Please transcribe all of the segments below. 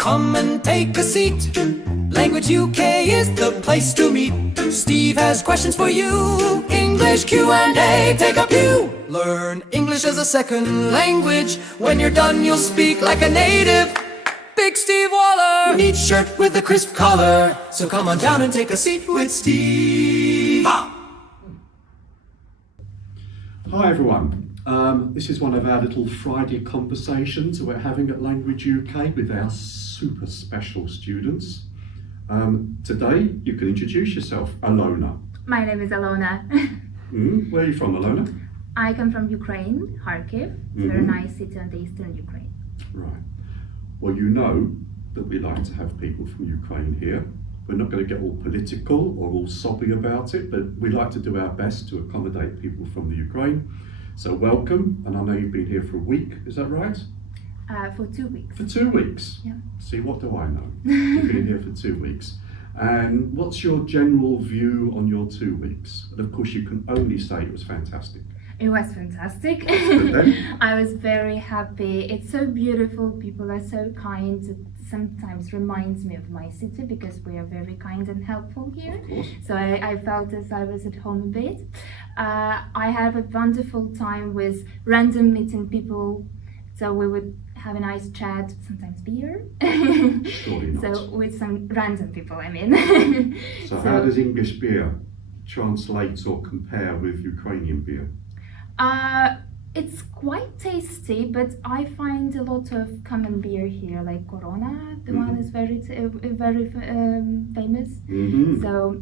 Come and take a seat. Language UK is the place to meet. Steve has questions for you. English Q&A, take a pew. Learn English as a second language. When you're done, you'll speak like a native. Big Steve Waller, neat shirt with a crisp collar. So come on down and take a seat with Steve. Hi everyone. This is one of our little Friday conversations we're having at Language UK with our super special students. Today you can introduce yourself, Alona. My name is Alona. Where are you from, Alona? I come from Ukraine, Kharkiv, a very nice city on the eastern Ukraine. Right. Well, you know that we like to have people from Ukraine here. We're not going to get all political or all soppy about it, but we like to do our best to accommodate people from the Ukraine. So welcome, and I know you've been here for a week, is that right? For 2 weeks. For 2 weeks? Yeah. See, what do I know? You've been here for 2 weeks. And what's your general view on your 2 weeks? And of course you can only say it was fantastic. It was fantastic. Then? I was very happy. It's so beautiful, people are so kind. It sometimes reminds me of my city because we are very kind and helpful here. Of course. So I felt as I was at home a bit. I had a wonderful time with random meeting people. So we would have a nice chat, sometimes beer. Surely not. So with some random people, I mean. So how does English beer translate or compare with Ukrainian beer? It's quite tasty, but I find a lot of common beer here, like Corona. The one is very famous. So,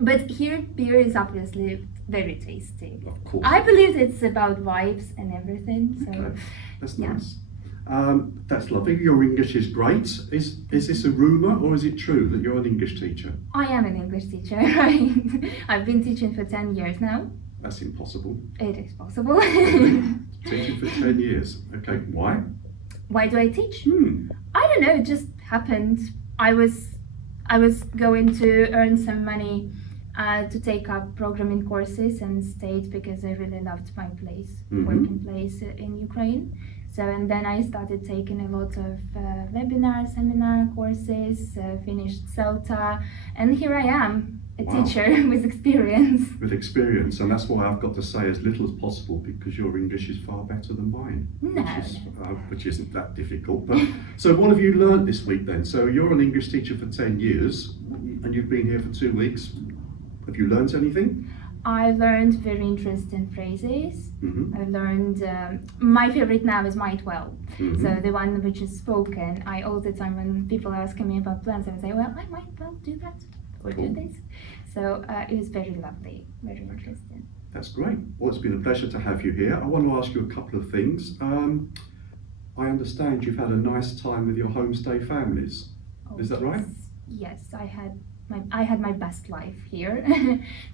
but here beer is obviously very tasty. Of course. I believe it's about vibes and everything. So, Okay, that's yeah. nice. That's lovely. Your English is great. Is this a rumour or is it true that you're an English teacher? I am an English teacher, right? I've been teaching for 10 years now. That's impossible. It is possible. Teaching for 10 years. Okay, why? Why do I teach? I don't know, it just happened. I was going to earn some money to take up programming courses and stayed because I really loved my place, working place in Ukraine. So, and then I started taking a lot of webinar, seminar courses, finished CELTA, and here I am, a teacher with experience. With experience, and that's why I've got to say as little as possible because your English is far better than mine. No. Which isn't that difficult. But so what have you learnt this week then? So you're an English teacher for 10 years and you've been here for 2 weeks. Have you learnt anything? I learned very interesting phrases. I learned, my favorite now is might well. So the one which is spoken, I all the time when people ask me about plans, I would say, well, I might well do that or do this. So it was very lovely, very interesting. That's great. Well, it's been a pleasure to have you here. I want to ask you a couple of things. I understand you've had a nice time with your homestay families. Is that right? Yes, I had my best life here.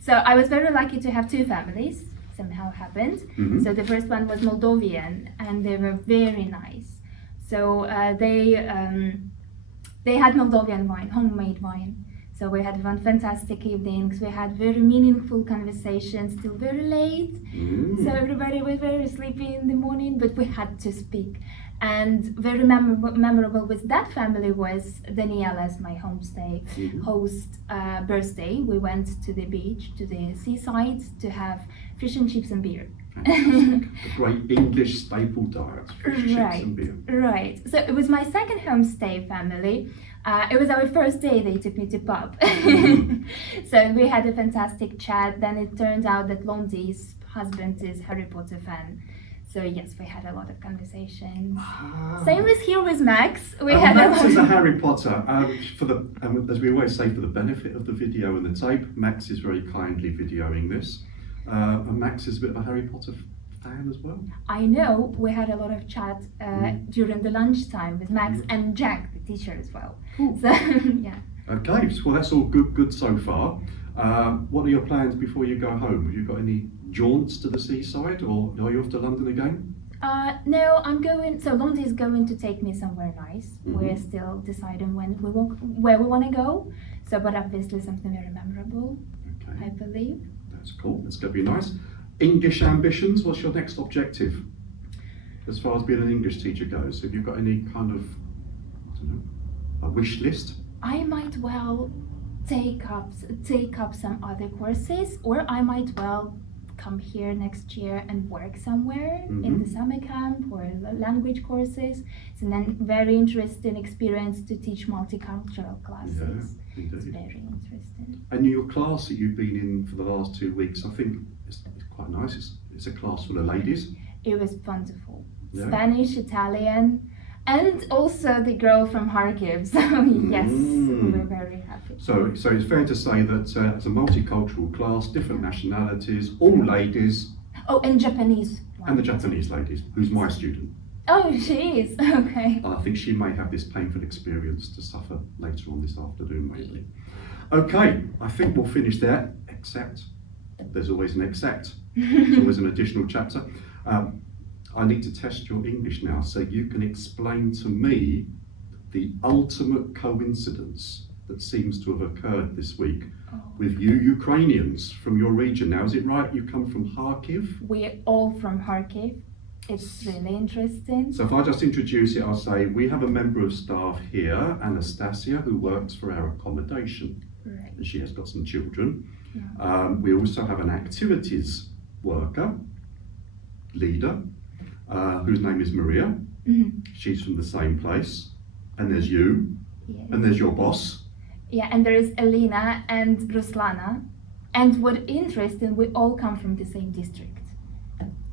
So I was very lucky to have 2 families, somehow happened. So the first one was Moldovan and they were very nice. So they had Moldovan wine, homemade wine. So we had one fantastic evenings, we had very meaningful conversations till very late. So everybody was very sleepy in the morning, but we had to speak. And very memorable with that family was Daniela's, my homestay host, birthday. We went to the beach, to the seaside to have fish and chips and beer. A great English staple diet, fish, chips and beer. Right. So it was my second homestay family. It was our first day they took me to pub. So we had a fantastic chat. Then it turned out that Londi's husband is Harry Potter fan. So yes, we had a lot of conversation. Same as here with Max. Max is a Harry Potter. As we always say, for the benefit of the video and the tape, Max is very kindly videoing this. And Max is a bit of a Harry Potter fan as well. I know, we had a lot of chat during the lunchtime with Max and Jack, the teacher as well. So, yeah. Okay, well that's all good so far. What are your plans before you go home? Have you got any jaunts to the seaside or are you off to London again? No, I'm going, so London is going to take me somewhere nice. We're still deciding where we want to go. So, but obviously something very memorable, I believe. That's cool, it's going to be nice. English ambitions, what's your next objective as far as being an English teacher goes? Have you got any kind of, I don't know, wish list? I might well take up some other courses, or I might well come here next year and work somewhere in the summer camp or the language courses. It's a very interesting experience to teach multicultural classes. Yeah, It's indeed. very interesting. And your class that you've been in for the last 2 weeks, I think it's quite nice. It's a class full of ladies. It was wonderful. Yeah. Spanish, Italian, and also the girl from Kharkiv. So yes, we were very happy. So it's fair to say that it's a multicultural class, different nationalities, all ladies, Oh, and Japanese one. and the Japanese ladies, who's my student. Oh, she is. Okay. And I think she may have this painful experience to suffer later on this afternoon, maybe. Okay, I think we'll finish there, except there's always an except. There's always an additional chapter. I need to test your English now, so you can explain to me the ultimate coincidence that seems to have occurred this week with you Ukrainians from your region. Now, is it right you come from Kharkiv? We're all from Kharkiv. It's really interesting. So if I just introduce it, I'll say we have a member of staff here, Anastasia, who works for our accommodation. Right. And she has got some children. Yeah. We also have an activities worker, leader, whose name is Maria. She's from the same place. And there's you, Yes. and there's your boss. Yeah, and there is Elena and Ruslana. And what interesting, we all come from the same district.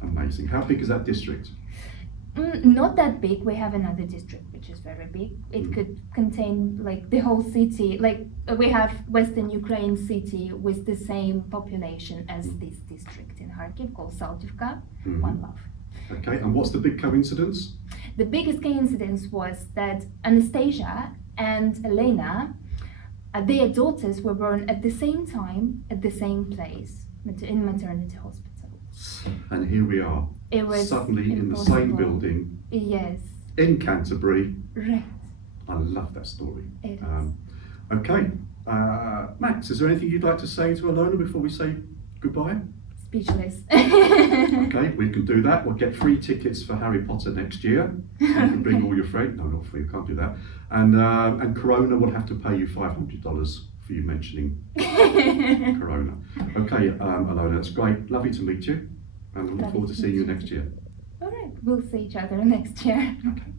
Amazing. How big is that district? Not that big. We have another district which is very big. It could contain like the whole city. Like we have Western Ukraine city with the same population as this district in Kharkiv called Saltivka. One love. Okay, and what's the big coincidence? The biggest coincidence was that Anastasia and Elena, their daughters were born at the same time at the same place in maternity hospital. And here we are, It was suddenly in the same impossible. building Yes, in Canterbury. right. I love that story. It is. Okay, Max, is there anything you'd like to say to Alona before we say goodbye? Speechless. Okay, we can do that. We'll get free tickets for Harry Potter next year. You can bring all your friends. No, not free. You can't do that. And Corona will have to pay you $500 for you mentioning Corona. Okay, Alona, that's great. Lovely to meet you, and I look forward to seeing you next year. All right, we'll see each other next year. Okay.